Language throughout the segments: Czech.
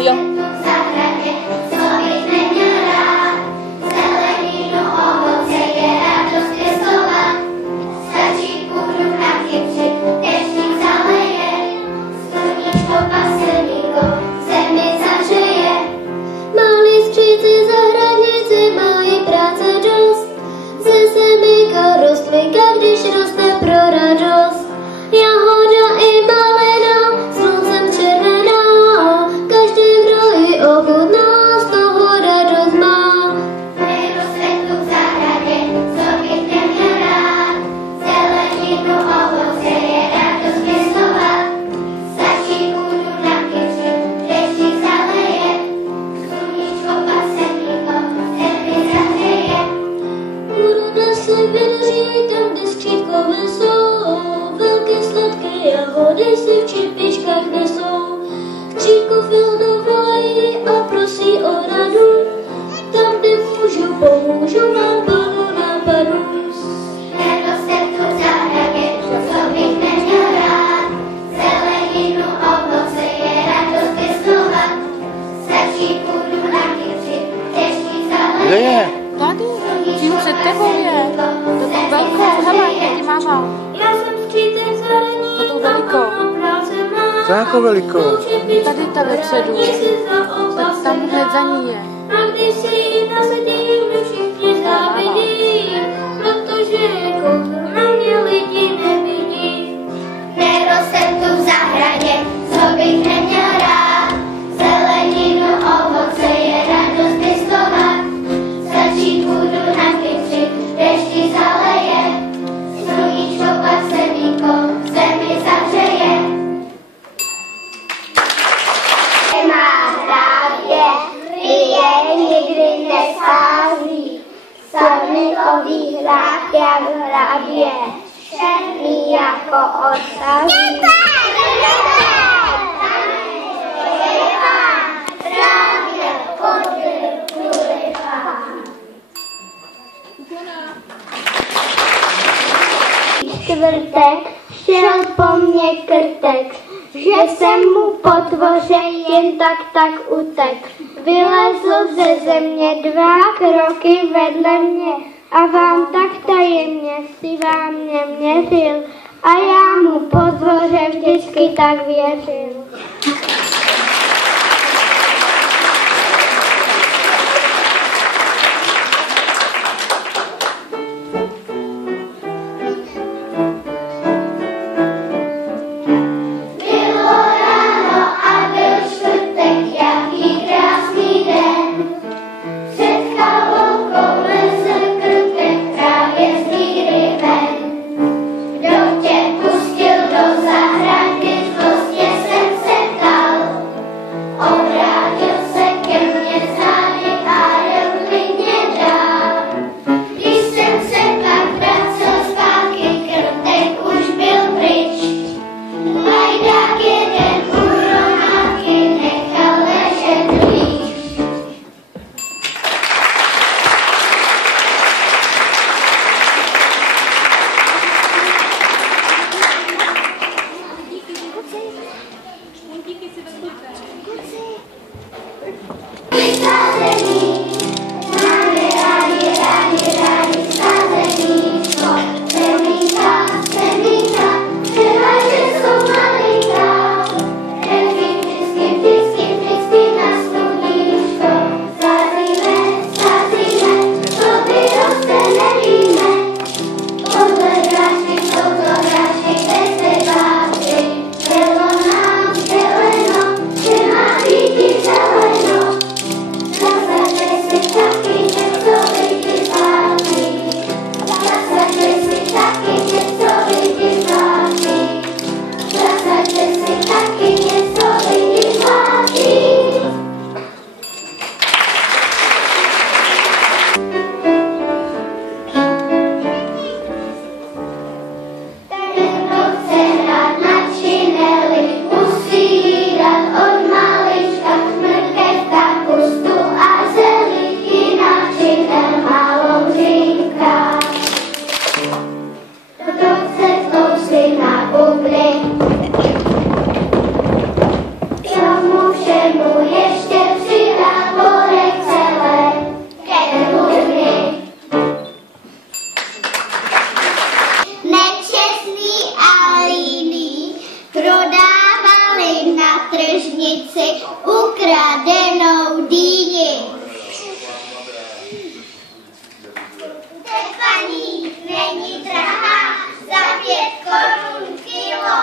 Jo. Když roste pro radost, jahoda i malina, sluncem červená, každý, kdo ji ochutná, z toho radost má. Neroste tu v zahradě, co bych neměl rád, zeleninu, ovoce je radost pěstovat. Stačí půdu nakypřit, deštík zaleje, sluníčko pak semínko, zemi zahřeje. Úroda se vydaří tam, kde skřítkové jsou, velké sladké jahody si v čepičkách nesou. Skřítku fildovají a prosí o radu, tam, kde můžu, pomůžu vám plno nápadů. Neroste tu v zahradě, co bych neměl rád, zeleninu, ovoce je radost pěstovat. Stačí půdu nakypřit, deštík zaleje. Kde je? Tady, tím před tebou je. To tu velkou, hele, jak ti mává. Já jsem skřítek zelený, To tu velikou. Co jako velikou? Tady ta vepředu. Tam hned za ní je. A když si ji nasadím, všichni závidí, protože kouknu na mě lidi nevidí. Neroste tu v zahradě, co bych neměl rád, zeleninu, ovoce je radost pěstovat. Stačí půdu nakypřit, deštík zaleje, sluníčko pak semínko, zemi zahřeje. Má hravě, pije, nikdy neschází, slonikový hrách jak hravě, černý jako ocazí. Čtvrtek šel po mně krtek, že jsem mu po tvoře jen tak utek. Vylezl ze země 2 kroky vedle mě a vám tak tajemně si vám mě měřil a já mu po dvoře vždycky tak věřil. si ukradenou dýni. Paní není drahá, za 5 korun kilo,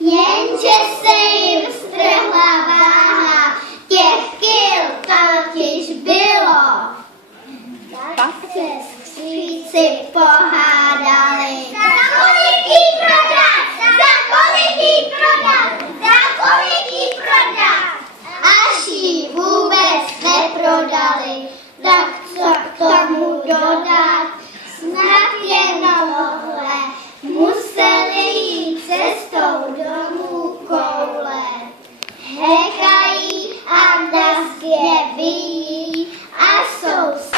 jenže se jim strhla váha, těch kil totiž bylo. Tak se skříci pohádali. Za kolik jí prodat? Za kolik jí prodat? Za kolik jí prodat? Až jí vůbec neprodali, tak co k tomu dodat? Snad jednohle museli jít cestou domů koule. Hekají a dnes je vyjí a jsou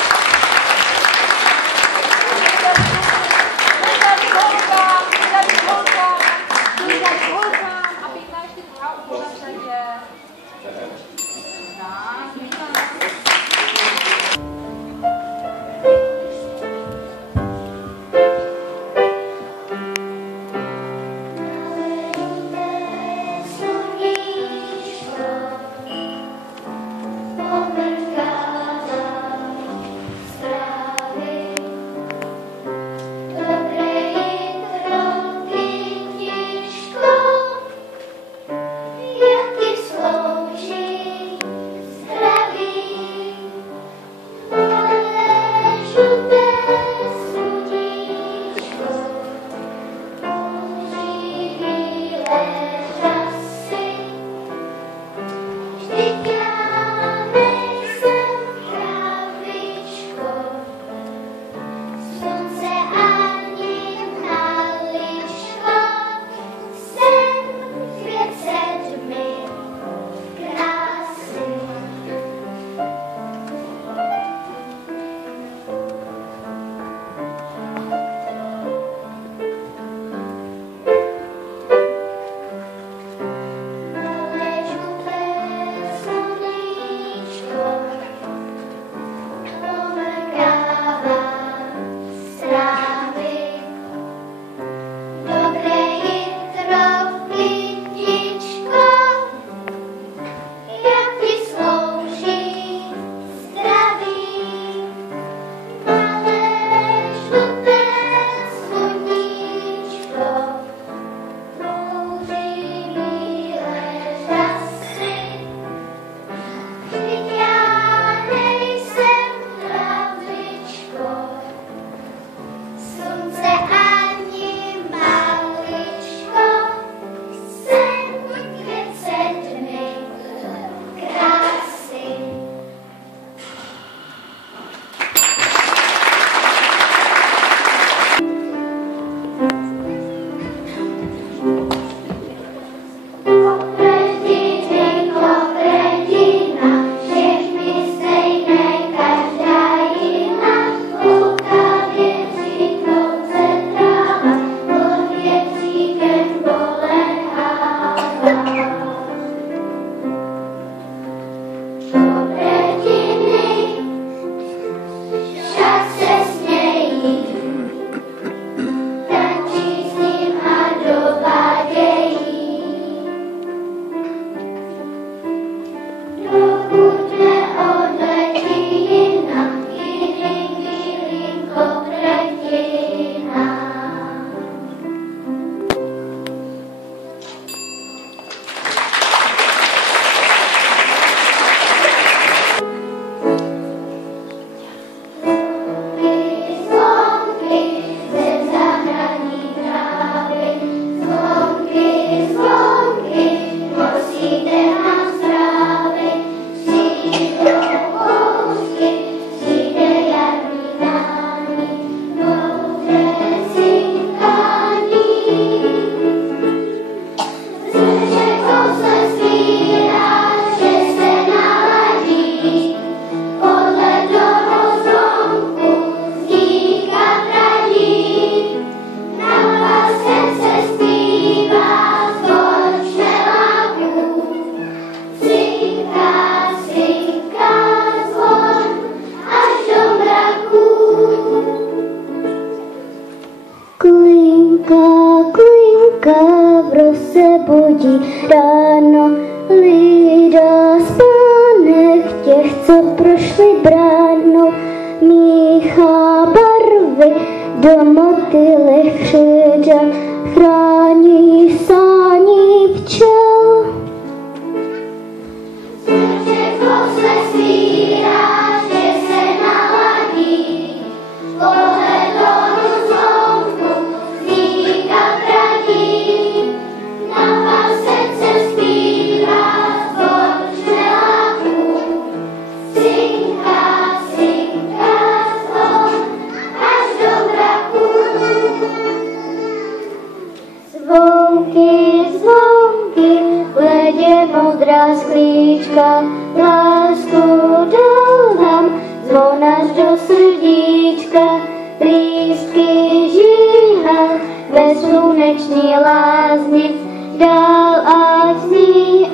Klinka v rose budí ráno, lidé prošli bránou, míchá barvy do motýly křiča, chrání sání včel. Zvonky, v ledě modrá sklíčka, lásku dal nám, zvon až do srdíčka, lístky žíhal ve sluneční lázni, dál ať zní